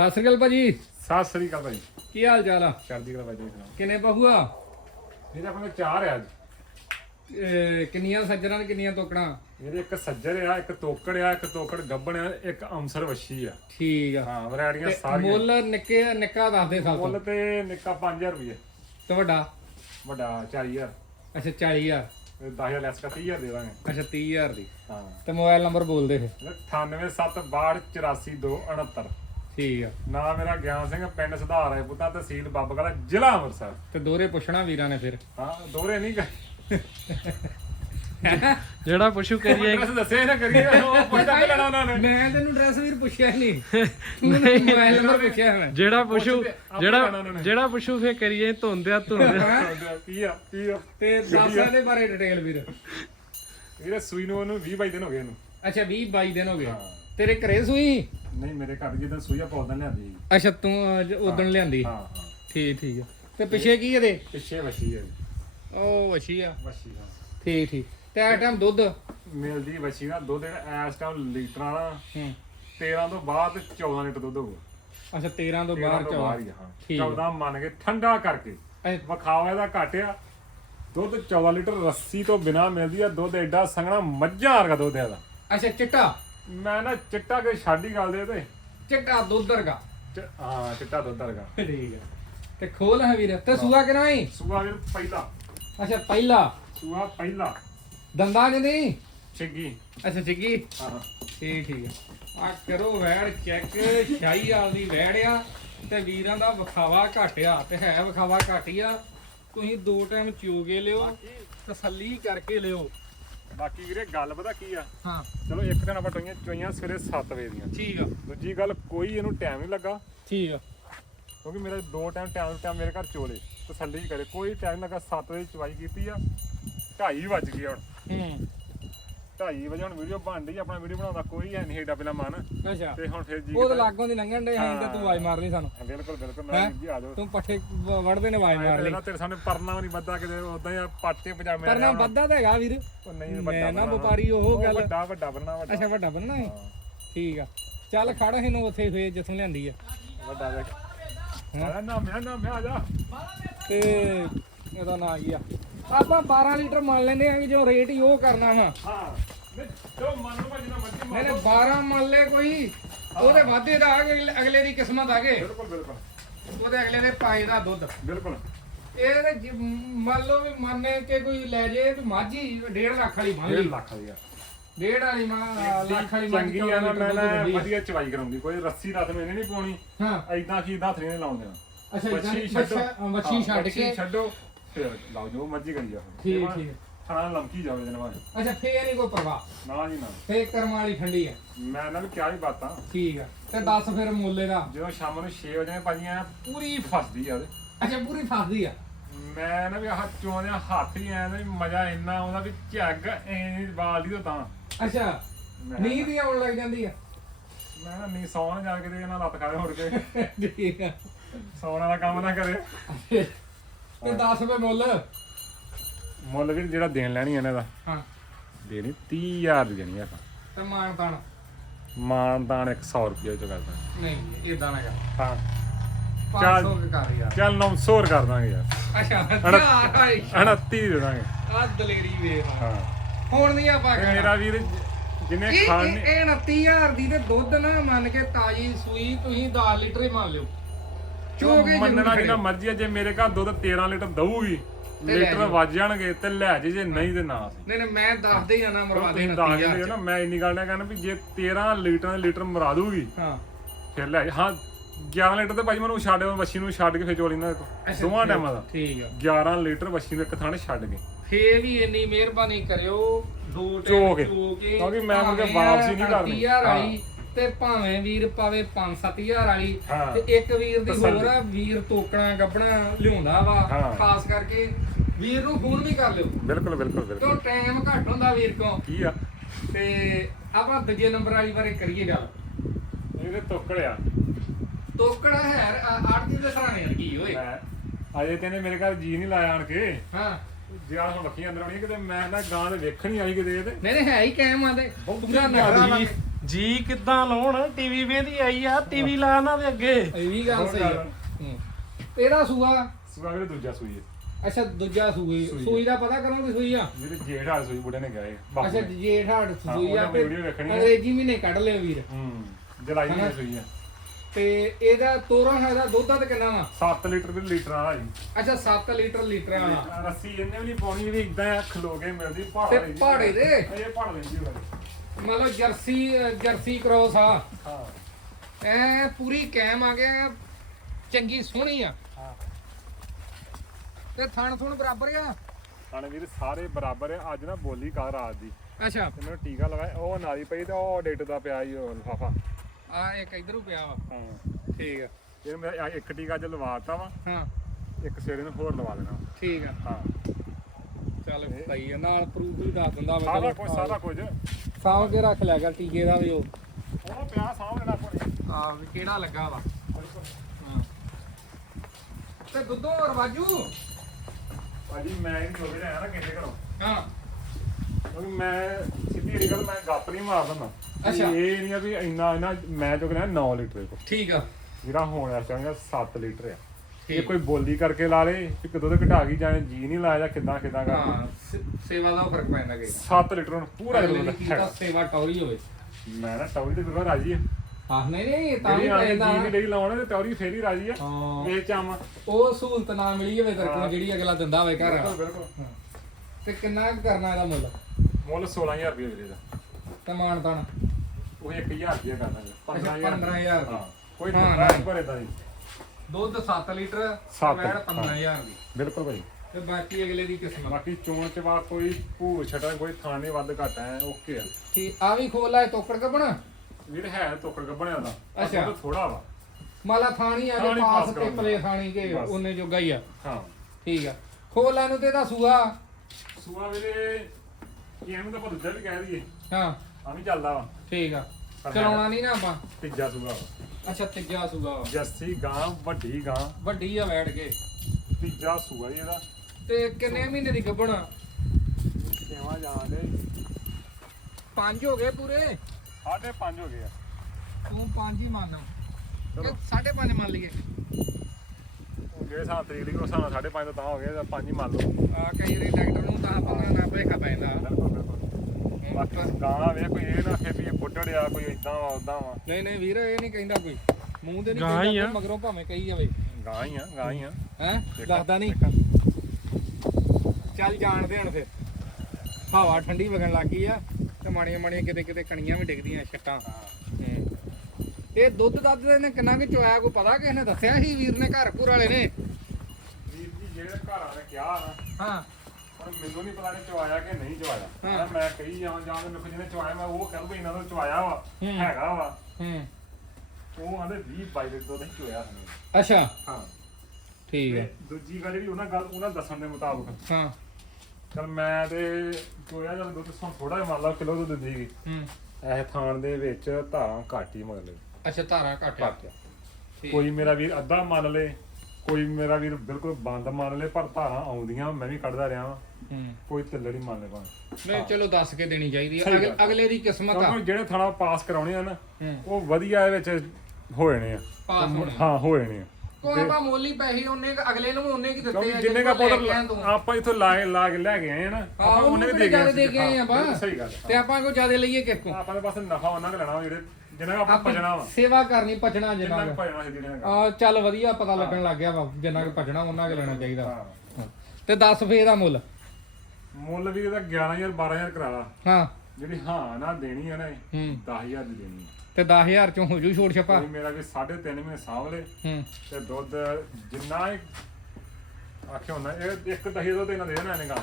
ਸਤਿ ਸ੍ਰੀ ਅਕਾਲ ਭਾਜੀ। ਸਤਿ ਸ੍ਰੀ ਅਕਾਲ ਭਾਈ ਕੀ ਹਾਲ ਚਾਲ ਆ? ਚੜ੍ਹਦੀ ਕਲਾ ਭਾਈ ਤੁਸੀਂ ਸੁਣਾਓ। ਕਿੰਨੇ ਬਹੂਆ? ਇਹਦੇ ਆਪਣੇ ਚਾਰ ਆ ਅੱਜ। ਕਿੰਨੀਆਂ ਸੱਜਰਾਂ ਤੇ ਕਿੰਨੀਆਂ ਤੋਕੜਾਂ? ਇਹਦੇ ਇੱਕ ਸੱਜਰ ਆ ਇੱਕ ਤੋਕੜ ਆ ਇੱਕ ਤੋਕੜ ਗੱਬਣ ਆ ਇੱਕ ਅੰਸਰ ਵੱਛੀ ਆ। ਠੀਕ ਆ। ਹਾਂ ਵੈਰਾਈਟੀਆਂ ਸਾਰੀਆਂ। ਮੁੱਲ ਨਿੱਕੇ ਨਿੱਕਾ ਦੱਸ ਦੇ ਸਭ ਤੋਂ ਮੁੱਲ ਤੇ ਨਿੱਕਾ 5000 ਰੁਪਏ ਤੇ ਵੱਡਾ? ਵੱਡਾ 4000 ਅੱਛਾ 40000 ਤੇ 10000 ਲੈਸ ਕਰ 30000 ਦੇ ਦਾਂਗੇ। ਅੱਛਾ 30000 ਦੀ। ਹਾਂ। ਤੇ ਮੋਬਾਈਲ ਨੰਬਰ ਬੋਲ ਦੇ ਫਿਰ 9876284269 ਠੀਕ ਆ। ਨਾਮ ਮੇਰਾ ਗਿਆਨ ਸਿੰਘ ਪਿੰਡ ਸੁਧਾਰ ਹੈ ਪੁੱਤਾ ਤਹਿਸੀਲ ਬੱਬਗੜਾ ਜ਼ਿਲ੍ਹਾ ਅੰਮ੍ਰਿਤਸਰ। ਤੇ ਦੋਰੇ ਪੁੱਛਣਾ ਵੀਰਾਂ ਨੇ ਫਿਰ। ਹਾਂ ਦੋਰੇ ਨਹੀਂ ਕਰ ਜਿਹੜਾ ਪਸ਼ੂ ਕਰੀਏ। ਐਡਰੈਸ ਦੱਸਿਆ ਨਾ ਕਰੀਏ ਉਹ ਪੁੱਛਦਾ ਕਿ ਲੈਣਾ ਉਹਨਾਂ ਨੇ। ਮੈਂ ਤੈਨੂੰ ਡਰੈਸ ਵੀਰ ਪੁੱਛਿਆ ਨਹੀਂ। ਮੋਬਾਈਲ ਨੰਬਰ ਪੁੱਛਿਆ ਮੈਂ ਜਿਹੜਾ ਆਪੇ ਜਿਹੜਾ ਨੇ। ਜਿਹੜਾ ਪਸ਼ੂ ਫੇ ਕਰੀਏ ਧੁੰਦਿਆ ਧੁੰਦਿਆ। ਕੀ ਆ ਕੀ ਆ ਤੇ ਦੱਸ ਇਹਦੇ ਬਾਰੇ ਡਿਟੇਲ ਵੀਰ। ਇਹਦੇ ਸੂਈ ਨੂੰ ਉਹਨੂੰ 20 22 ਦਿਨ ਹੋ ਗਏ ਇਹਨੂੰ। ਅੱਛਾ 20 22 ਦਿਨ ਹੋ ਗਏ। ਤੇਰੇ ਘਰੇ ਸੂਈ? ਨਹੀਂ ਮੇਰੇ ਘਰ ਜਿੱਦਾਂ ਸੂਈਆ ਪੌਦਾ ਲਿਆਂਦੀ ਸੀ। ਅੱਛਾ ਤੂੰ ਉਦਣ ਲਿਆਂਦੀ? ਹਾਂ ਹਾਂ। ਠੀਕ ਠੀਕ ਆ। ਤੇ ਪਿੱਛੇ ਕੀ ਇਹਦੇ ਪਿੱਛੇ ਵੱਛੀ ਹੈ ਉਹ ਵਛੀ ਆ। ਵੱਛੀ ਹਾਂ। ਠੀਕ ਠੀਕ। ਤੇ ਆ ਟਾਈਮ ਦੁੱਧ? ਮਿਲਦੀ ਵੱਛੀ ਦਾ ਦੁੱਧ ਜਿਹੜਾ ਇਸ ਟਾਈਮ ਲੀਟਰਾਂ ਦਾ ਹੂੰ। 13 ਤੋਂ ਬਾਅਦ 14 ਲੀਟਰ ਦੁੱਧ ਹੋਊਗਾ। ਅੱਛਾ 13 ਤੋਂ 13 ਬਾਹਰ ਤੋਂ ਚੋਂ ਬਾਹਰ ਹੀ ਆ, ਹਾਂ। ਠੀਕ। ਆ। 14 ਮੰਨ ਕੇ ਠੰਡਾ ਕਰਕੇ। ਵਿਖਾਵਾ ਇਹਦਾ ਘੱਟ ਆ। ਦੁੱਧ 14 ਲੀਟਰ ਰੱਸੀ ਤੋਂ ਬਿਨਾ ਮਿਲਦੀ ਆ। ਦੁੱਧ ਐਡਾ ਸੰਘਣਾ ਮੱਝਾਂ ਵਰਗਾ ਦੁੱਧ ਇਹਦਾ। ਅੱਛਾ ਚਿੱਟਾ? ਮੈਂ ਨਾ ਚਿੱਟਾ ਕੇ ਛੱਡ ਹੀ ਗੱਲ ਦੇ ਤੇ। ਚਿੱਟਾ ਦੁੱਧ ਵਰਗਾ। ਚ- ਹਾਂ ਚਿੱਟਾ ਦੁੱਧ ਵਰਗਾ। ਠੀਕ ਆ। ਤੇ ਖੋਲ ਹੈ ਵੀਰ ਤੇ ਸੂਆ ਕਿਨਾ ਹੀ ਸੂਆ ਵੀਰ ਪਹਿਲਾ। ਅੱਛਾ ਪਹਿਲਾ। ਸੂਆ ਪਹਿਲਾ। ਦੰਦਾਂ ਚ ਨਹੀਂ? ਛਿੱਗੀ। ਅੱਛਾ ਚਿੱਗੀ ਹਾਂ। ਠੀਕ ਠੀਕ ਆ। ਕਰੋ ਵੈੜ ਚੈੱਕ ਸ਼ਾਹੀ ਵਾਲ ਦੀ ਵੈੜ ਆ ਤੇ ਵੀਰਾਂ ਦਾ ਵਿਖਾਵਾ ਘੱਟ ਆ ਤੇ ਹੈ ਵਿਖਾਵਾ ਘੱਟ ਹੀ ਆ। ਤੁਸੀਂ ਦੋ ਟਾਈਮ ਚੋਗੇ ਲਿਓ ਤਸੱਲੀ ਕਰਕੇ ਲਿਓ। ਬਾਕੀ ਵੀਰੇ ਗੱਲ ਪਤਾ ਕੀ ਆ? ਹਾਂ। ਚਲੋ ਇੱਕ ਦਿਨ ਆਪਾਂ ਟੋਈਆਂ ਚੋਈਆਂ ਸਵੇਰੇ 7 ਵਜੇ ਦੀਆਂ। ਠੀਕ ਆ। ਦੂਜੀ ਗੱਲ ਕੋਈ ਇਹਨੂੰ ਟਾਈਮ ਨਹੀਂ ਲੱਗਾ। ਠੀਕ ਆ। ਕਿਉਂਕਿ ਮੇਰੇ ਦੋ ਟਾਈਮ ਟਾਈਮ ਟਾਈਮ ਮੇਰੇ ਘਰ ਚੋਲੇ। ਤਸੱਲੀ ਕਰੇ। ਕੋਈ ਟਾਈਮ ਲੱਗਾ 7 ਵਜੇ ਚਵਾਈ ਕੀਤੀ ਆ। 2:30 ਵੱਜ ਗਏ ਹੁਣ। ਹੂੰ। 2:30 ਵਜੇ ਹੁਣ ਵੀਡੀਓ ਬਣ ਰਹੀ ਆਪਣਾ ਵੀਡੀਓ ਬਣਾਉਂਦਾ ਕੋਈ ਹੈ ਨਹੀਂ ਏਡਾ ਬਿਨਾ ਮਨ। ਅੱਛਾ। ਤੇ ਹੁਣ ਫਿਰ ਜੀ ਉਹ ਤਾਂ ਲਾਗੋਂ ਦੀ ਲੰਘਣ ਦੇ ਹਾਂ ਤੇ ਤੂੰ ਆਵਾਜ਼ ਮਾਰ ਲਈ ਸਾਨੂੰ ਬਿਲਕੁਲ ਬਿਲਕੁਲ ਹੈਂ? ਮੈਂ ਜੀ ਆ ਜਾਓ। ਤੂੰ ਪੱਠੇ ਵ- ਵੜਦੇ ਨੇ ਆਵਾਜ਼ ਮਾਰ ਲਈ। ਪਹਿਲਾਂ ਤੇਰੇ ਸਾਹਮਣੇ ਪਰਨਾ ਵੀ ਨਹੀਂ ਬੱਦਾ ਕਿਤੇ ਉਦਾਂ ਹੀ ਪਾਟੇ ਪਜਾਮੇ ਪਰ ਨਾ ਵਾਲਾ। ਵੱਧਾ ਤਾਂ ਹੈਗਾ ਵੀਰ। ਉਹ ਨਹੀਂ ਮੈਂ ਵੱਡਾ ਨਾ ਵਪਾਰੀ ਉਹ ਗੱਲ ਵੱਡਾ ਵੱਡਾ ਬੰਨਾ ਵੱਡਾ। ਅੱਛਾ ਵੱਡਾ ਬੰਨਾ ਹੈ। ਠੀਕ ਆ। ਚੱਲ ਖੜ ਇਹਨੂੰ ਉੱਥੇ ਹੋਏ ਜਿੱਥੋਂ ਲਿਆਂਦੀ ਆ। ਵੱਡਾ ਵੇਖ ਨਾ ਮੈਂ ਨਾ ਮੈਂ ਆ ਜਾ। ਤੇ ਇਹਦਾ ਨਾਂ ਕੀ ਆ? ਆਪਾਂ 12 ਲੀਟਰ ਮੰਨ ਲੈਂਦੇ ਆ ਕਿ ਜੋ ਰੇਟ ਹੀ ਉਹ ਕਰਨਾ ਵਾ। ਹਾਂ। ਨਹੀਂ, ਚਲੋ ਮੰਨ ਲਓ ਭਾਜੀ ਨਾ ਮਰਜ਼ੀ ਮੰਨ ਨਹੀਂ ਲਓ। 12 ਮੰਨ ਲੈ ਕੋਈ ਉਹਦੇ ਵਾਧੇ ਦਾ ਆ ਅਗਲੇ ਅਗਲੇ ਦੀ ਕਿਸਮਤ ਆ ਗਏ। ਬਿਲਕੁਲ ਬਿਲਕੁਲ। ਉਹਦੇ ਅਗਲੇ ਦੇ ਪਾਏ ਦਾ ਦੁੱਧ। ਬਿਲਕੁਲ। ਇਹ ਤੇ ਜ- ਮੰਨ ਲਓ ਵੀ ਮੰਨੇ ਕਿ ਕੋਈ ਲੈ ਜੇ ਤੇ ਮਾਝੀ 1.5 ਲੱਖ ਵਾਲੀ ਮੰਨ 1.5 ਲਈ। ਲੱਖ ਦੀ ਆ। ਡੇਢ ਵਾਲੀ ਮਾਂ ਲੱਖ ਵਾਲੀ ਮੰਨ ਚੰਗੀ ਆ ਨਾ ਮੈਂ ਨਾ। ਵਧੀਆ ਚਵਾਈ ਕਰਾਉਂਦੀ ਕੋਈ ਰੱਸੀ ਰਸ ਮੈਨੂੰ ਨਹੀਂ ਪਾਉਣੀ। ਹਾਂ। ਐਦਾਂ ਕੀ ਹੱਥ ਨਹੀਂ ਲਾਉਂਦੇ। ਅੱਛਾ ਵੱਛੀ ਇਦਾਂ ਛੱਡੋ। ਵੱਛੀ ਹਾਂ, ਛੱਡ ਵੱਛੀ ਕੇ ਛੱਡੋ। ਫਿਰ ਲਾਓ ਜੋ ਮਰਜ਼ੀ ਕਰੀ ਜਾਓ ਠੀਕ ਠੀਕ। ਖਾਣਾ ਲਮਕੀ ਜਾਵੇ ਜਨਵਾ ਅੱਛਾ ਫੇਰ ਨਹੀਂ ਕੋਈ ਪਰਵਾਹ। ਨਾ ਜੀ ਨਾ ਫੇਰ ਕਰਮ ਵਾਲੀ ਠੰਡੀ ਆ। ਮੈਂ ਇਹਨਾਂ ਨੂੰ ਕਿਹਾ ਹੀ ਬਾਤਾਂ ਠੀਕ ਆ। ਤੇ ਦੱਸ ਫਿਰ ਮੁੱਲੇ ਦਾ। ਜਦੋਂ ਸ਼ਾਮ ਨੂੰ 6 ਵਜੇ ਭਾਜੀਆਂ ਪੂਰੀ ਫਸਦੀ ਆ ਉਹਦੇ। ਅੱਛਾ ਪੂਰੀ ਫਸਦੀ ਆ। ਮੈਂ ਨਾ ਵੀ ਆਹ ਚੋਂਦਿਆਂ ਹੱਥ ਹੀ ਐਂ ਵੀ ਮਜ਼ਾ ਇੰਨਾ ਆਉਂਦਾ ਵੀ ਝੱਗ ਐਂ ਬਾਲਦੀ ਤੋਂ ਤਾਂ। ਅੱਛਾ ਨੀਂਦ ਹੀ ਆਉਣ ਲੱਗ ਜਾਂਦੀ ਆ। ਮੈਂ ਨਾ ਨਹੀਂ ਸੌਣ ਜਾ ਕੇ ਤੇ ਇਹਨਾਂ ਲੱਤ ਖਾਵੇ ਹੋਰ ਕੇ। ਠੀਕ ਆ। ਸੌਣ ਵਾਲਾ ਕੰਮ ਨਾ ਕਰੇ। ਤੇ 10 ਰੁਪਏ ਮੁੱਲ। ਮੁੱਲ ਵੀ ਜਿਹੜਾ ਦੇਣ ਲੈਣੀ ਇਹਨਾਂ ਦਾ। ਹਾਂ। ਦੇਣੀ 30000 ਦੀ ਦੇਣੀ ਆਪਾਂ। ਤੇ ਮਾਨ ਤਾਨ। ਮਾਨ ਤਾਨ 100 ਰੁਪਏ ਚ ਕਰਦਾ। ਨਹੀਂ ਇਦਾਂ ਨਾ ਕਰ। ਹਾਂ। 500 ਰੁਪਏ ਕਰ ਯਾਰ। ਚੱਲ 900 ਹੋਰ ਕਰ ਦਾਂਗੇ ਯਾਰ। ਅੱਛਾ ਅੜ- ਯਾਰ 29 ਦੇ ਦਾਂਗੇ। ਆ ਦਲੇਰੀ ਵੇਖ। ਹਾਂ। ਹੁਣ ਨਹੀਂ ਆਪਾਂ ਕਹਿਣਾ। ਮੇਰਾ ਵੀਰ ਇਹ ਖਾਣ ਇਹ ਇਹ 29000 ਦੀ ਤੇ ਦੁੱਧ ਨਾ ਮੰਨ ਕੇ ਤਾਜੀ ਸੂਈ ਤੁਸੀਂ 10 ਲੀਟਰ ਹੀ ਮੰਨ ਲਿਓ। ਚੋਗੇ ਮੰਨਣਾ ਜਿੰਨਾ ਮਰਜ਼ੀ ਆ ਜੇ ਮੇਰੇ ਘਰ ਦੁੱਧ 13 ਲੀਟਰ ਦਊਗੀ ਲੀਟਰ। ਵੱਜ ਜਾਣਗੇ ਤੇ ਲੈ ਜੇ ਜੇ ਨਹੀਂ ਤੇ ਨਾ। ਨਹੀਂ ਨਹੀਂ ਮੈਂ ਦੱਸਦੇ ਹੀ ਆ ਨਾ ਮਰਵਾ ਦੇ ਹੋ ਨਾ ਮੈਂ ਇੰਨੀ ਗੱਲ ਨਾ ਕਹਿਣਾ ਵੀ ਜੇ 13 ਲੀਟਰ ਦੇ ਲੀਟਰ ਮਰਾ ਦੂਗੀ ਹਾਂ ਫਿਰ ਲੈ। ਹਾਂ 11 ਲੀਟਰ ਤੇ ਭਾਈ ਮੈਨੂੰ ਛੱਡ ਵੱਛੀ ਨੂੰ ਛੱਡ ਕੇ ਫਿਰ ਚੋਲੀ ਨਾ ਦੋਵਾਂ ਟਾਈਮਾਂ ਦਾ ਠੀਕ ਆ 11 ਲੀਟਰ ਵੱਛੀ ਨੂੰ ਇੱਕ ਥਾਂ ਛੱਡ ਕੇ ਫੇਰ ਵੀ ਇੰਨੀ ਮਿਹਰਬਾਨੀ ਕਰਿਓ ਦੋ ਟਾਈਮ। ਚੋ ਕੇ ਕਿਉਂਕਿ ਮੈਂ ਮੁੜ ਕੇ ਵਾਪਸੀ ਨਹੀਂ ਕਰਨੀ। 30000 ਵਾਲੀ ਤੇ ਭਾਵੇਂ ਵੀਰ ਪਾਵੇ 5-7000 ਵਾਲੀ ਹਾਂ। ਤੇ ਇੱਕ ਵੀਰ ਦੀ। ਹੋਰ ਆ ਵੀਰ ਤੋਕਣਾ ਗੱਬਣਾ ਲਿਆਉਂਦਾ ਵਾ ਹਾਂ। ਖਾਸ ਕਰਕੇ ਵੀਰ ਨੂੰ ਫੋਨ ਵੀ ਕਰ ਲਿਓ। ਬਿਲਕੁਲ ਬਿਲਕੁਲ ਬਿਲਕੁਲ। ਟਾਈਮ ਘੱਟ ਹੁੰਦਾ ਵੀਰ ਕੋ ਕੀ ਆ? ਤੇ ਆਪਾਂ ਦੂਜੇ ਨੰਬਰ ਵਾਲੀ ਬਾਰੇ ਕਰੀਏ ਗੱਲ। ਇਹਦੇ ਤੋਕੜਿਆ ਤੋਕੜਾ ਹੈ ਆੜਤੀ ਦੇ ਸਰਾਣੇ ਵਰਗੀ ਓਏ? ਅਜੇ ਤੈਨੇ ਮੇਰੇ ਘਰ ਜੀ ਨਹੀਂ ਲਾਇਆ ਆਣ ਕੇ। ਹਾਂ। ਜੇ ਆਹ ਹੁਣ ਵੱਖੀਆਂ ਅੰਦਰ ਆਉਣੀਆਂ ਕਿਤੇ ਮੈਂ ਨਾ ਗਾਂ ਦੇ ਵੇਖਣ ਆਈ ਕਿਤੇ ਤੇ। ਨਹੀਂ ਨਹੀਂ ਹੈ ਹੀ ਕਾਇਮ ਆਂਦੇ ਪੂਰਾ ਨਖਰਾ ਵਾ ਜੀ ਕਿੱਦਾਂ ਲਾਉਣ? ਟੀਵੀ ਵੇਂਦੀ ਆਈ ਆ ਟੀਵੀ ਲਾ ਨਾ ਦੇ ਅੱਗੇ। ਇਹ ਵੀ ਗੱਲ ਸਹੀ ਆ। ਹੂੰ। ਇਹਦਾ ਸੂਆ? ਸੂਆ ਵੀਰੇ ਦੂਜਾ ਸੂਈ ਹੈ ਅੱਛਾ ਦੂਜਾ ਸੂਈ। ਸੂਈ ਸੂਈ ਦਾ ਪਤਾ ਕਰੋ ਕਿ ਸੂਈ ਆ? ਜਿਹੜੇ ਜੇਠ ਵਾਲੇ ਸੂਈ ਬੁੱਢੇ ਨੇ ਗਏ ਬਾਪੂ ਅੱਛਾ ਨੇ। ਜੇਠ ਹਾੜ ਹਾਂ, ਸੂਈ ਆ ਉਹਨੇ ਤੇ ਵੀਡੀਓ ਵੇਖਣੀ ਆ। ਅੰਗਰੇਜ਼ੀ ਮਹੀਨੇ ਕੱਢ ਲਿਓ ਵੀਰ। ਹੂੰ ਜੁਲਾਈ? ਦੀ ਸੂਈ ਹੈ ਤੇ ਇਹਦਾ ਤੋਰਾ ਇਹਦਾ ਦੁੱਧ ਦਾ ਤੇ ਕਿੰਨਾ ਵਾ? 7 ਲੀਟਰ ਵੀ ਲੀਟਰ ਵਾਲਾ ਜੀ। ਅੱਛਾ 7 ਲੀਟਰ ਲੀਟਰ ਵਾਲਾ। ਰੱਸੀ ਇਹਨੇ ਵੀ ਨਹੀਂ ਪਾਉਣੀ ਵੀ ਇਦਾਂ ਖਲੋ ਕੇ ਮਿਲਦੀ ਤੇ ਪਹਾੜੇ ਦੀ ਪਹਾੜੇ ਦੇ? ਇਹ ਪਹਾੜ ਲੈਂਦੀ ਹੋਵੇ। ਮਤਲਬ ਜਰਸੀ ਅ, ਜਰਸੀ ਕ੍ਰੋਸ ਆ। ਹਾਂ। ਐ ਪੂਰੀ ਕੈਮ ਆ ਗਿਆ ਚੰਗੀ ਸੋਹਣੀ ਆ। ਹਾਂ। ਤੇ ਥਣ ਥੁਣ ਬਰਾਬਰ ਆ? ਖਾਣੇ ਵੀਰ ਸਾਰੇ ਬਰਾਬਰ ਆ। ਅੱਜ ਨਾ ਬੋਲੀ ਕਾ ਰਾਤ ਦੀ। ਅੱਛਾ। ਤੇ ਮੈਨੂੰ ਟੀਕਾ ਲਵਾਇਆ ਉਹ ਨਾਲੀ ਪਈ ਤੇ ਉਹ ਡੇਟ ਦਾ ਪਿਆ ਹੀ ਉਹ ਲਫਾਫਾ। ਆ ਇੱਕ ਇਧਰੋਂ ਪਿਆ ਵਾ। ਹਾਂ। ਠੀਕ ਆ। ਇਹ ਮੈਂ ਆਹ ਇੱਕ ਟੀਕਾ ਅੱਜ ਲਵਾਤਾ ਵਾ। ਹਾਂ। ਇੱਕ ਸਵੇਰੇ ਨੂੰ ਹੋਰ ਲਵਾ ਦੇਣਾ। ਠੀਕ ਆ। ਹਾਂ। ਚੱਲ ਸਹੀ ਆ ਨਾਲ ਪ੍ਰੂਫ ਵੀ ਦੱਸ ਦਿੰਦਾ ਵਾ ਸਾਰਾ ਚਲੋ, ਕੁਝ ਸਾਰਾ ਕੁਝ ਸਾਂਭ ਕੇ ਰੱਖ ਲਿਆ ਕਰ ਟੀਕੇ ਦਾ ਵੀ ਉਹ। ਉਹ ਪਿਆ ਸਾਹਮਣੇ ਕੋਈ ਆ ਵੀ ਕਿਹੜਾ ਲੱਗਾ ਵਾ। ਹਾਂ। ਤੇ ਦੁੱਧੋ ਰਵਾਜੂ ਭਾਜੀ ਮੈਂ ਨਹੀਂ ਚੋਵੇ ਲਿਆ ਨਾ ਕਿਸੇ ਘਰੋਂ। ਹਾਂ। ਕਿਉਂਕਿ ਮੈਂ ਸਿੱਧੀ ਗੱਲ ਮੈਂ ਗੱਪ ਨਹੀਂ ਮਾਰਦਾ ਨਾ ਅੱਛਾ। ਇਹ ਨਹੀਂ ਆ ਵੀ ਇੰਨਾ ਇੰਨਾ ਮੈਂ ਜੋ ਕਹਿੰਦਾ 9 ਲੀਟਰ ਕੋ ਠੀਕ ਆ। ਜਿਹੜਾ ਹੋਣ 7 ਲੀਟਰ ਆ। ਇਹ ਕੋਈ ਬੋਲੀ ਕਰਕੇ ਲਾ ਲੇ ਕਿ ਕਦੋਂ ਤੇ ਘਟਾ ਗਈ ਜਾਂ ਜੀ ਨਹੀਂ ਲਾਇਆ ਜਾਂ ਕਿਦਾਂ ਕਿਦਾਂ ਕਰ। ਹਾਂ ਸੇ- ਸੇਵਾ ਦਾ ਫ਼ਰਕ ਪੈਂਦਾ ਕਿ 7 ਲੀਟਰ ਹੁਣ ਪੂਰਾ ਅਗਲੇ ਕੀਤਾ ਸੇਵਾ ਟੌਰੀ ਹੋਵੇ। ਮੈਂ ਨਾ ਟੌਰੀ ਤੇ ਬਿਲਕੁਲ ਰਾਜੀ ਆ ਹਾਂ ਨਹੀਂ ਨਹੀਂ ਤਾਂ ਜਿਹੜੀ ਵੀ ਆ ਜੀ ਪੈਂਦਾ ਨਹੀਂ ਲਾਉਣੇ ਤੇ ਟੌਰੀ ਫੇਰ ਹੀ ਰਾਜੀ ਆ। ਹਾਂ। ਇਹ ਚਾਮ। ਉਹ ਸਹੂਲਤ ਨਾ ਮਿਲੀ ਹੋਵੇ ਤੇਰੇ ਕੋਲ। ਜਿਹੜੀ ਅਗਲਾ ਦਿੰਦਾ ਹੋਵੇ ਘਰ। ਬਿਲਕੁਲ ਬਿਲਕੁਲ। ਤੇ ਕਿੰਨਾ ਕੁ ਕਰਨਾ ਇਹਦਾ ਮੁੱਲ? ਮੁੱਲ 16000 ਰੁਪਏ ਵੀਰੇ ਦਾ। ਤੇ ਮਾਨਤਾਨ ਉਹ 1000 ਰੁਪਏ ਕਰਨਾ ਜੀ 15000 15,000 ਹਾਂ ਕੋਈ ਨਹੀਂ ਨਹੀਂ। ਭਰੇ ਦਾ। ਜੀ ਦੁੱਧ 7 ਲੀਟਰ ਸੱਤ, ਵੈੜ ਹਾਂ। 15000 ਦੀ। ਬਿਲਕੁਲ ਭਾਈ। ਤੇ ਬਾਕੀ ਅਗਲੇ ਦੀ ਕਿਸਮਤ? ਬਾਕੀ ਚੋਣ ਚ ਵਾ ਕੋਈ ਭੂ ਛਟਾ ਕੋਈ ਥਾਣੇ ਵੱਧ ਘੱਟ ਹੈ ਓਕੇ ਆ। ਠੀਕ ਆ ਵੀ ਖੋਲ ਲੈ ਤੋਕੜ ਕੱਪਣਾ ਵੀਰ ਹੈ ਟੋਕਰ ਗੱਬਣਿਆ ਦਾ ਅੱਛਾ। ਥੋੜਾ ਵਾ। ਮਾਲਾ ਥਾਣੀ ਆ ਥਾਣੀ ਪਾਸ ਪਾਸ ਤੇ ਕਰਾਉਣਾ। ਪਲੇ ਥਾਣੀ ਕੇ ਬਸ। ਉਹਨੇ ਜੋਗਾ ਹੀ ਆ। ਹਾਂ। ਠੀਕ ਆ। ਖੋਲ ਲੈ ਨੂੰ ਤੇ ਇਹਦਾ ਸੂਆ। ਸੂਆ ਵੀਰੇ ਕੀ ਇਹਨੂੰ ਤਾਂ ਆਪਾਂ ਦੂਜਾ ਵੀ ਕਹਿ ਦਈਏ। ਹਾਂ। ਆ ਵੀ ਚੱਲਦਾ ਵਾ। ਠੀਕ ਆ। ਪਰ ਚਲਾਉਣਾ ਨਹੀਂ ਨਾ ਆਪਾਂ। ਤੀਜਾ ਸੂਆ ਵਾ। ਅੱਛਾ ਤੀਜਾ ਸੂਆ। ਜੱਸੀ ਗਾਂ ਵੱਡੀ ਗਾਂ। ਵੱਡੀ ਆ ਬੈਠ ਕੇ। ਤੀਜਾ ਸੂਆ ਜੀ ਇਹਦਾ। ਤੇ ਕਿੰਨੇ ਮਹੀਨੇ ਦੀ ਗੱਭਣ ਕਿਵੇਂ ਜਾਂਦੇ ਪੰਜ ਹੋ ਗਏ ਪੂਰੇ? ਸਾਢੇ ਪੰਜ ਹੋ ਗਏ ਆ। ਤੂੰ ਪੰਜ ਹੀ ਮੰਨ। ਚਲੋ। ਕਿ ਸਾਢੇ ਪੰਜ ਮੰਨ ਲਈਏ। ਜਿਹੜੇ ਸਾਂ ਤਰੀਕ ਲਈ ਉਹ ਸਾਂ ਸਾਢੇ ਪੰਜ ਤੋਂ ਤਾਂ ਹੋ ਗਏ ਤਾਂ ਪੰਜ ਹੀ ਮੰਨ ਲਓ। ਆ ਕਈ ਵਾਰੀ ਡਾਕਟਰ ਨੂੰ ਤਾਂ ਪੰਗਾ ਨਾ ਭੇਖਾ ਪੈਂਦਾ ਬਿਲਕੁਲ ਬਿਲਕੁਲ। ਬਾਕੀ ਗਾਂ ਵੇ ਕੋਈ ਇਹ ਨਾ ਆਖੇ ਵੀ ਇਹ ਬੁੱਢੜਿਆ ਕੋਈ ਇਦਾਂ ਵਾ ਉਦਾਂ ਵਾ। ਨਹੀਂ ਨਹੀਂ ਵੀਰ ਇਹ ਨਹੀਂ ਕਹਿੰਦਾ ਕੋਈ। ਮੂੰਹ ਤੇ ਨਹੀਂ ਗਾਂ ਹੀ ਕਹਿੰਦਾ ਆ। ਕੋਈ, ਮਗਰੋਂ ਭਾਵੇਂ ਕਹੀ ਜਾਵੇ। ਗਾਂ ਹੀ ਆ ਗਾਂ ਹੀ ਆ। ਹੈ? ਦੇਖਾ- ਦੱਸਦਾ ਨਹੀਂ। ਚੱਲ ਜਾਣਦੇ ਹਣ ਫਿਰ। ਹਵਾ ਠੰਡੀ ਵਗਣ ਲੱਗੀ ਆ ਤੇ ਮਾੜੀਆਂ ਮਾੜੀਆਂ ਕਿਤੇ ਕਿਤੇ ਕਣੀਆਂ ਵੀ ਡਿੱਗਦੀਆਂ ਛੱਟਾਂ ਹੂੰ। ਇਹ ਦੁੱਧ ਦੱਧ ਦੇ ਨੇ ਕਿੰਨਾ ਕਿ ਚੋਇਆ ਕੋਈ ਪਤਾ ਕਿਸੇ ਨੇ ਦੱਸਿਆ ਸੀ? ਵੀਰ ਨੇ ਘਰ ਘੁਰ ਵਾਲੇ ਨੇ। ਵੀਰ ਜੀ ਜਿਹੜੇ ਘਰਾਂ ਨੇ ਕਿਹਾ ਨਾ ਹਾਂ। ਹੁਣ ਮੈਨੂੰ ਨਹੀਂ ਪਤਾ ਚਵਾਇਆ ਕਿ ਨਹੀਂ ਚਵਾਇਆ ਹਾਂ। ਮੈਂ- ਕਹੀ ਜਾਂ ਮੈਨੂੰ ਜਿਹਨੇ ਚਵਾਇਆ ਮੈਂ ਉਹ ਕਹਿ ਵੀ ਇਹਨਾਂ ਦਾ ਚਵਾਇਆ ਵਾ ਹੂੰ। ਹੈਗਾ ਵਾ। ਹੂੰ। ਉਹ ਆਂਦੇ 20 22 ਲੀਟਰ ਦਾ ਚਵਾਇਆ ਸਾਨੂੰ ਅੱਛਾ। ਹਾਂ। ਠੀਕ ਤੇ ਹੈ। ਦੂਜੀ ਗੱਲ ਵੀ ਉਹਨਾਂ ਗੱਲ ਉਹਨਾਂ ਦੱਸਣ ਦੇ ਮੁਤਾਬਕ। ਹਾਂ। ਚਲ ਮੈਂ ਤੇ ਚੋਇਆ ਜਦ ਦੁੱਧ ਸੌ ਥੋੜਾ ਜਿਹਾ ਮੰਨ ਲਾ ਕਿਲੋ ਦੁੱਧ ਦਿੰਦੀ ਗਈ ਹੂੰ। ਇਹ ਥਾਣ ਦੇ ਵਿੱਚ ਧਾਰਾਂ ਘੱਟ ਹੀ ਮਗਲੇ ਅੱਛਾ ਧਾਰਾ ਘੱਟ ਆ। ਘੱਟ ਆ। ਠੀਕ। ਕੋਈ ਮੇਰਾ ਵੀਰ ਅੱਧਾ ਮੰਨ ਲੇ ਕੋਈ ਮੇਰਾ ਵੀਰ ਬਿਲਕੁਲ ਬੰਦ ਮੰਨ ਲੇ ਪਰ ਧਾਰਾਂ ਆਉਂਦੀਆਂ ਮੈਂ ਵੀ ਕੱਢਦਾ ਰਿਹਾ ਵਾਂ। ਕੋਈ ਤਿੱਲੜ ਹੀ ਮੰਨ ਲੇ ਭਾਵੇਂ। ਨਹੀਂ ਚਲੋ ਦੱਸ ਕੇ ਦੇਣੀ ਚਾਹੀਦੀ ਹੈ ਸਹੀ ਅਗਲੇ- ਗੱਲ। ਅਗਲੇ ਦੀ ਕਿਸਮਤ ਆ। ਕਿਉਂਕਿ ਜਿਹੜੇ ਥਾਣਾ ਪਾਸ ਕਰਾਉਣੇ ਆ ਨਾ ਉਹ ਵਧੀਆ ਇਹ ਵਿੱਚ ਹੋ ਜਾਣੇ ਆ। ਪਾਸ ਹੋਣੇ ਹਾਂ ਹੋ ਜਾਣੇ ਆ। ਕੋਈ ਆਪਾਂ ਮੋਲੀ ਪੈਸੇ ਉਹਨੇ ਕੁ- ਅਗਲੇ ਨੂੰ ਉਹਨੇ ਕੀ ਦਿੱਤੇ ਕਿਉਂਕਿ ਆ, ਜਿੰਨੇ ਕਾ ਲੈ ਪਾਊਡਰ ਕੇ ਆਇਆ ਤੂੰ। ਆਪਾਂ ਇਥੋਂ ਲਾ ਲਾ ਕੇ ਲੈ ਕੇ ਆਏ ਆ ਨਾ ਆਪਾਂ ਉਹਨੂੰ ਉਹਨੇ ਵੀ ਦੇ ਦੇ ਕੇ ਆਏ ਆ। ਬਿਲਕੁਲ ਸਹੀ ਗੱਲ ਤੇ ਆਪਾਂ ਕੋ ਜ਼ਿਆਦਾ ਲਈਏ ਕਿਸ ਕੋ ਆਪਾਂ ਦੇ ਪਾਸੇ ਨਫਾ ਉਹਨਾਂ ਕੋ ਲੈਣਾ ਵਾ ਜਿਹੜੇ ਜਿੰਨਾ ਕੁ ਆਪਾਂ ਵਾ। ਸੇਵਾ ਕਰਨੀ ਪਚਣਾ ਜਿੰਨਾ ਕੁ। ਪਜਣਾ ਸੀ ਜਿਹੜੇ ਆ ਚੱਲ ਵਧੀਆ ਪਤਾ ਲੱਗਣ ਲੱਗ ਗਿਆ ਵਾ ਜਿੰਨਾ ਕਿ ਪਚਣਾ ਉਹਨਾਂ ਕੁ ਲੈਣਾ ਚਾਹੀਦਾ। ਹਾਂ। ਤੇ 10 ਫੇ ਦਾ ਮੁੱਲ। ਮੁੱਲ ਵੀ ਇਹਦਾ 11000 12000 ਕਰਾ ਲਾ। ਹਾਂ। ਜਿਹੜੀ ਹਾਂ ਨਾ ਦੇਣੀ ਆ ਨਾ ਇਹ, ਹੂੰ। 10000 ਦੀ ਦੇਣੀ। ਤੇ 10000 ਚੋਂ ਹੋ ਜੂ ਛੋੜ ਛਪਾ। ਕੋਈ ਮੇਰਾ ਵੀ 3.5 ਮਹੀਨੇ ਸਾਂਭ ਲੇ। ਹੂੰ। ਤੇ ਦੁੱਧ ਜਿੰਨਾ ਇਹ ਆਖਿਆ ਹੁੰਦਾ ਇਹ ਇੱਕ ਦਹੀਂ ਦਾ ਦੁੱਧ ਇਹਨਾਂ ਦੇ ਦੇਣਾ ਇਹਨੇ ਗਾਂ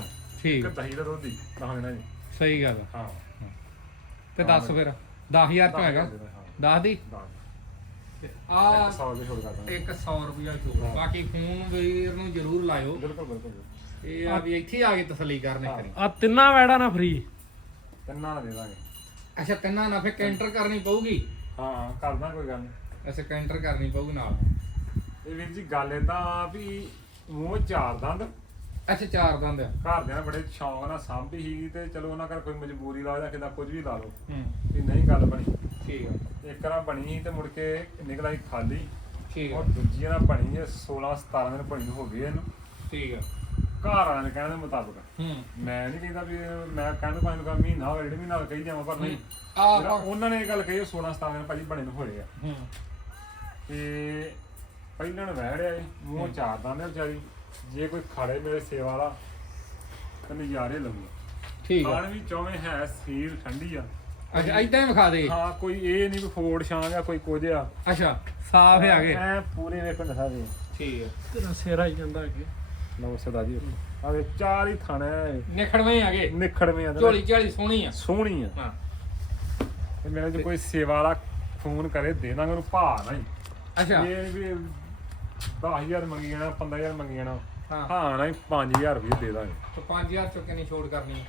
ਠੀਕ। ਇੱਕ ਦਹੀਂ ਦਾ ਦੁੱਧ ਹੀ ਤਾਂ ਦੇਣਾ ਜੀ। ਸਹੀ ਗੱਲ ਆ। ਹਾਂ। ਤੇ 10 ਫਿਰ 10000 ਚੋਂ ਹੈਗਾ। 10 ਦੀ ਆ ਆ 100 ਰੁਪਏ ਛੋੜ ਕਰਦਾ। ਇੱਕ 100 ਰੁਪਿਆ ਛੋੜ ਬਾਕੀ ਫੋਨ ਵੀਰ ਨੂੰ ਜ਼ਰੂਰ ਲਾਇਓ। ਬਿਲਕੁਲ ਬਿਲਕੁਲ। ਇਹ ਆ ਵੀ ਇੱਥੇ ਆ ਕੇ ਤਸੱਲੀ ਕਰਨੇ ਕਰੀ ਆ ਤਿੰਨਾਂ ਵੈੜਾ ਨਾ ਫ੍ਰੀ ਤਿੰਨਾਂ ਦਾ ਦੇ ਦਾਂਗੇ। ਅੱਛਾ ਤਿੰਨਾਂ ਨਾਲ ਫਿਰ ਕੈਂਟਰ ਕਰਨੀ ਪਊਗੀ? ਹਾਂ ਕਰਦਾ ਕੋਈ ਗੱਲ ਨਹੀਂ ਅੱਛਾ ਕੈਂਟਰ ਕਰਨੀ ਪਊਗੀ ਨਾਲ। ਇਹ ਵੀਰ ਜੀ ਗੱਲ ਏਦਾਂ ਵੀ ਮੂੰਹ ਚਾਰ ਦੰਦ। ਅੱਛਾ ਚਾਰ ਦੰਦ। ਘਰਦਿਆਂ ਨੇ ਬੜੇ ਸ਼ੌਂਕ ਨਾਲ ਸਾਂਭੀ ਸੀਗੀ ਤੇ ਚਲੋ ਉਹਨਾਂ ਕਰ ਕੋਈ ਮਜਬੂਰੀ ਲਾ ਜਾਂ ਕਿਦਾ ਕੁਝ ਵੀ ਲਾ ਲਓ। ਹੂੰ। ਵੀ ਨਹੀਂ ਗੱਲ ਬਣੀ। ਠੀਕ ਆ। ਇੱਕ ਨਾ ਬਣੀ ਸੀ ਤੇ ਮੁੜ ਕੇ ਨਿਕਲ ਆਈ ਖਾਲੀ। ਠੀਕ ਆ। ਔਰ ਦੂਜੀ ਨਾ ਬਣੀ ਹੈ 16 17 ਦਿਨ ਬਣੀ ਹੋ ਗਏ ਇਹਨੂੰ। ਠੀਕ ਆ। ਘਰ ਵਾਲਿਆਂ ਦੇ ਕਹਿਣ ਦੇ ਮੁਤਾਬਕ। ਹੂੰ। ਮੈਂ ਨਹੀਂ ਕਹਿੰਦਾ ਵੀ ਮੈਂ ਕਹਿੰਦਾ ਭਾਵੇਂ ਲਗਾ ਮਹੀਨਾ ਹੋਵੇ ਡੇਢ ਮਹੀਨਾ ਕਹੀ ਜਾਵਾਂ ਪਰ ਨਹੀਂ। ਆ ਜਿਹੜਾ ਉਹਨਾਂ ਨੇ ਇਹ ਗੱਲ ਕਹੀ ਉਹ 16 17 ਦਿਨ ਭਾਜੀ ਬਣੇ ਨੂੰ ਹੋਏ ਆ। ਹੂੰ। ਤੇ ਪਹਿਲਾਂ ਵਹਿੜਿਆ ਏ ਮੂੰਹ ਚਾਰ ਦੰਦ ਆ ਵਿਚਾਰੀ। ਜੇ ਕੋਈ ਖਾੜੇ ਮੇਰੇ ਸੇਵਾ ਵਾਲਾ ਤਾਂ ਨਜ਼ਾਰੇ ਲਊਗਾ। ਠੀਕ ਆ। ਖਾਣ ਵੀ ਚੌਵੇਂ ਹੈ ਸੀਲ ਠੰਡੀ ਆ। ਅੱਛਾ ਇਦਾਂ ਹੀ ਵਿਖਾ ਦੇ। ਹਾਂ ਕੋਈ ਇਹ ਨਹੀਂ ਵੀ ਫੋੜ ਛਾਂਗ ਆ ਕੋਈ ਕੁਝ ਆ। ਅੱਛਾ ਸਾਫ਼ ਹੈ ਆਗੇ ਐ ਪੂਰੇ ਵੇਖੋ ਦਿਖਾ ਦੇ। ਠੀਕ ਆ। ਤੇਰਾ ਸਿਰ ਆਈ ਜਾਂਦਾ ਅੱਗੇ। ਲਓ ਸਦਾ ਜੀ ਆਵੇ ਚਾਰ ਹੀ ਥਾਣਾ ਨਿਖੜਵੇਂ ਆਗੇ। ਨਿਖੜਵੇਂ ਆ ਝੋਲੀ ਝਾਲੀ ਸੋਹਣੀ ਆ। ਸੋਹਣੀ ਆ। ਹਾਂ। ਤੇ ਮੇਰਾ ਜੇ ਕੋਈ ਸੇਵਾ ਵਾਲਾ ਫੋਨ ਕਰੇ ਦੇ ਦਾਂਗੇ ਉਹਨੂੰ ਭਾ ਨਹੀਂ ਅੱਛਾ। ਇਹ ਵੀ 10000 ਮੰਗੀ ਜਾਣਾ 15000 ਮੰਗੀ ਜਾਣਾ ਹਾਂ। ਹਾਂ ਨਹੀਂ 5000 ਵੀ ਦੇ ਦਾਂਗੇ। ਤੇ 5000 ਚੁੱਕੇ ਨਹੀਂ ਛੋੜ ਕਰਨੀ।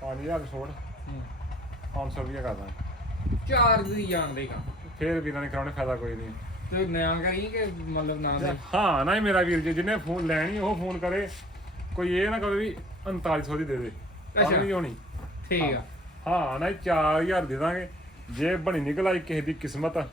5000 ਛੋੜ ਹੂੰ। 500 ਰੁਪਏ ਕਰ ਦਾਂਗੇ। ਚਾਰ ਦੀ ਜਾਣ ਦੇ ਕੰਮ। ਫੇਰ ਵੀਰਾਂ ਨੇ ਕਰਾਉਣੇ ਫਾਇਦਾ ਕੋਈ ਨਹੀਂ। ਤੇ ਨਿਆਂ ਕਰੀ ਕਿ ਮਤਲਬ ਨਾ ਦੇ? ਹਾਂ ਨਾ ਹੀ ਮੇਰਾ ਵੀਰ ਜੀ ਜਿਹਨੇ ਫੋਨ ਲੈਣੀ ਉਹ ਫੋਨ ਕਰੇ। ਕੋਈ ਇਹ ਨਾ ਕਹੇ ਵੀ 3900 ਦੀ ਦੇ ਦੇ। ਅੱਛਾ। ਅੱਛਾ ਨਹੀਂ ਹੋਣੀ। ਠੀਕ ਆ। ਹਾਂ। ਨਾ 4000 ਦੇ ਦਾਂਗੇ। ਜੇ ਬਣੀ ਨਿਕਲ ਆਈ ਕਿਸੇ ਦੀ ਕਿਸਮਤ। ਆ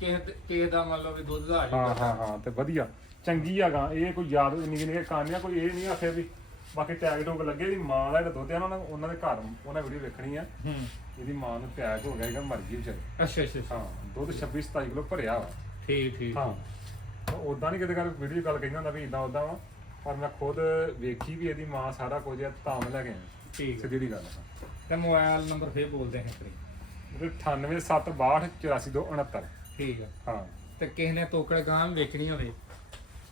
ਕਿਸੇ ਤੇ- ਕਿਸੇ ਦਾ ਮਤਲਬ ਵੀ ਦੁੱਧ ਦਾ ਆ ਹਾਂ ਜਾਊਗਾ ਹਾਂ ਹਾਂ ਤੇ ਵਧੀਆ। ਚੰਗੀ ਹੈਗਾ ਇਹ ਕੋਈ ਯਾਦ ਨਿੱਕੇ ਨਿੱਕੇ ਕਾਨੀਆਂ ਕੋਈ ਇਹ ਨਹੀਂ ਆਖਿਆ ਵੀ ਬਾਕੀ ਟੈਗ ਟੂਗ ਲੱਗੇ ਦੀ ਮਾਂ ਦਾ ਜਿਹੜਾ ਦੁੱਧ ਨਾ ਉਹਨਾਂ ਉਹਨਾਂ ਦੇ ਘਰ ਉਹਨਾਂ ਵੀਡੀਓ ਵੇਖਣੀ ਆ। ਹੂੰ। ਇਹਦੀ ਮਾਂ ਨੂੰ ਟੈਗ ਹੋ ਗਿਆ ਹੈਗਾ ਮਰ ਗਈ ਵਿਚਾਰੀ। ਅੱਛਾ ਅੱਛਾ ਅੱਛਾ। ਹਾਂ ਦੁੱਧ 26 27 ਕਿਲੋ ਭਰਿਆ ਵਾ। ਠੀਕ ਠੀਕ। ਹਾਂ। ਉਦਾਂ ਨਹੀਂ ਕਿਤੇ ਗੱਲ ਵੀਡੀਓ ਗੱਲ ਕਹਿੰਦਾ ਹੁੰਦਾ ਵੀ ਇਦਾਂ ਉਦਾਂ ਵਾ ਪਰ ਮੈਂ ਖੁਦ ਵੇਖੀ ਵੀ ਇਹਦੀ ਮਾਂ ਸਾਰਾ ਕੁਝ ਆ ਤਾਂ ਮੈਂ ਲੈ ਕੇ ਆਇਆ। ਠੀਕ। ਸਿੱਧੀ ਦੀ ਗੱਲ ਆ। ਤੇ ਮੋਬਾਈਲ ਨੰਬਰ ਫੇਰ ਬੋਲਦੇ ਹਾਂ। ਕਰੀ ਮੇਰੇ 9876284269 ਠੀਕ ਆ। ਹਾਂ। ਤੇ ਕਿਸੇ ਨੇ ਤੋਕੜ ਗਾਂ ਵੀ ਵੇਚਣੀ ਹੋਵੇ।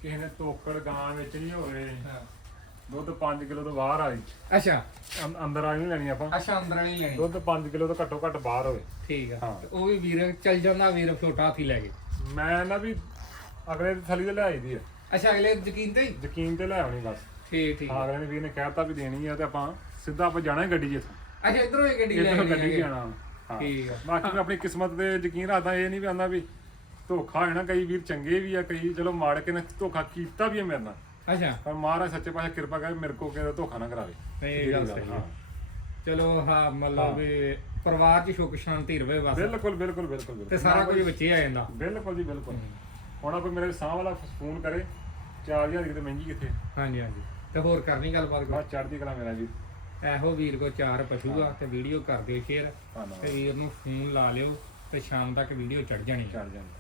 ਕਿਸੇ ਨੇ ਤੋਕੜ ਗਾਂ ਵਿੱਚ ਨਹੀਂ ਹੋਵੇ ਹਾਂ। ਦੁੱਧ 5 ਕਿਲੋ ਤੋਂ ਬਾਹਰ ਆਈ ਅੱਛਾ। ਅੰਦਰ ਆਈ ਨਹੀਂ ਲੈਣੀ ਆਪਾਂ। ਅੱਛਾ ਅੰਦਰ ਨਹੀਂ ਲੈਣੀ। ਦੁੱਧ 5 ਕਿਲੋ ਤੋਂ ਘੱਟੋ ਘੱਟ ਬਾਹਰ ਹੋਵੇ। ਠੀਕ ਆ। ਹਾਂ। ਤੇ ਉਹ ਵੀ ਵੀਰ ਚੱਲ ਜਾਂਦਾ ਵੀਰ ਛੋਟਾ ਹਾਥੀ ਲੈ ਕੇ। ਮੈਂ ਨਾ ਵੀ ਅਗਲੇ ਦੀ ਥਲੀ ਤੇ ਲੈ ਆਈ ਦੀ ਆ। ਅੱਛਾ ਅਗਲੇ ਯਕੀਨ ਤੇ ਹੀ? ਯਕੀਨ ਤੇ ਲੈ ਆਉਣੀ ਬਸ। ਠੀਕ ਠੀਕ। ਹਾਂ, ਅਗਲੇ ਨੇ ਵੀਰ ਨੇ ਕਹਿਤਾ ਵੀ ਦੇਣੀ ਆ ਤੇ ਆਪਾਂ ਸਿੱਧਾ ਆਪਾਂ ਜਾਣਾ ਹੀ ਗੱਡੀ ਇੱਥੋਂ ਅੱਛਾ ਇਧਰੋਂ ਹੀ ਗੱਡੀ ਲੈ ਕੇ ਗੱਡੀ ਜਾਣਾ ਹਾਂ। ਠੀਕ ਆ। ਬਾਕੀ ਮੈਂ ਆਪਣੀ ਕਿਸਮਤ ਤੇ ਯਕੀਨ ਰੱਖਦਾ ਇਹ ਨਹੀਂ ਵੀ ਆਂਦਾ ਵੀ ਧੋਖਾ ਹੋਣਾ ਕਈ ਵੀਰ ਚੰਗੇ ਵੀ ਆ ਕਈ ਚਲੋ ਮਾੜ ਕੇ ਨੇ ਧੋਖਾ ਕੀਤਾ ਵੀ ਆ ਮੇਰੇ ਨਾਲ। ਅੱਛਾ। ਪਰ ਮਹਾਰਾਜ ਸੱਚੇ ਪਾਸੇ ਕਿਰਪਾ ਕਰੇ ਮੇਰੇ ਕੋ ਕਿਸੇ ਦਾ ਧੋਖਾ ਨਾ ਕਰਾਵੇ। ਨਹੀਂ ਇਹ ਗੱਲ ਸਹੀ ਹਾਂ। ਚਲੋ ਹਾਂ ਮਤਲਬ ਵੀ ਪਰਿਵਾਰ 'ਚ ਸੁੱਖ ਸ਼ਾਂਤੀ ਰਵੇ ਬਸ। ਬਿਲਕੁਲ ਬਿਲਕੁਲ ਬਿਲਕੁਲ ਤੇ ਬਿਲਕੁਲ ਸਾਰਾ ਕੁਝ ਵਿੱਚੇ ਆ ਜਾਂਦਾ। ਬਿਲਕੁਲ ਜੀ ਬਿਲਕੁਲ। ਹੁਣ ਆ ਕੋਈ ਮੇਰੇ ਸਾਹ ਵਾਲਾ ਫੋਨ ਕਰੇ 4000 ਕਿਤੇ ਮਹਿੰਗੀ ਕਿੱਥੇ? ਹਾਂਜੀ ਹਾਂਜੀ। ਤੇ ਹੋਰ ਕਰਨੀ ਗੱਲਬਾਤ ਬਸ ਚੜ੍ਹਦੀ ਕਲਾ ਮੇਰਾ ਜੀ। ਕੋਈ ਇਹੋ ਵੀਰ ਕੋ ਚਾਰ ਪਸ਼ੂ ਆ ਤੇ ਵੀਡੀਓ ਕਰ ਦਿਓ ਸ਼ੇਅਰ। ਧੰਨਵਾਦ। ਤੇ ਵੀਰ ਨੂੰ ਫੋਨ ਲਾ ਲਿਓ ਤੇ ਸ਼ਾਮ ਤੱਕ ਵੀਡੀਓ ਚੜ ਜਾਣੀ। ਚੜ ਜਾਂਦੇ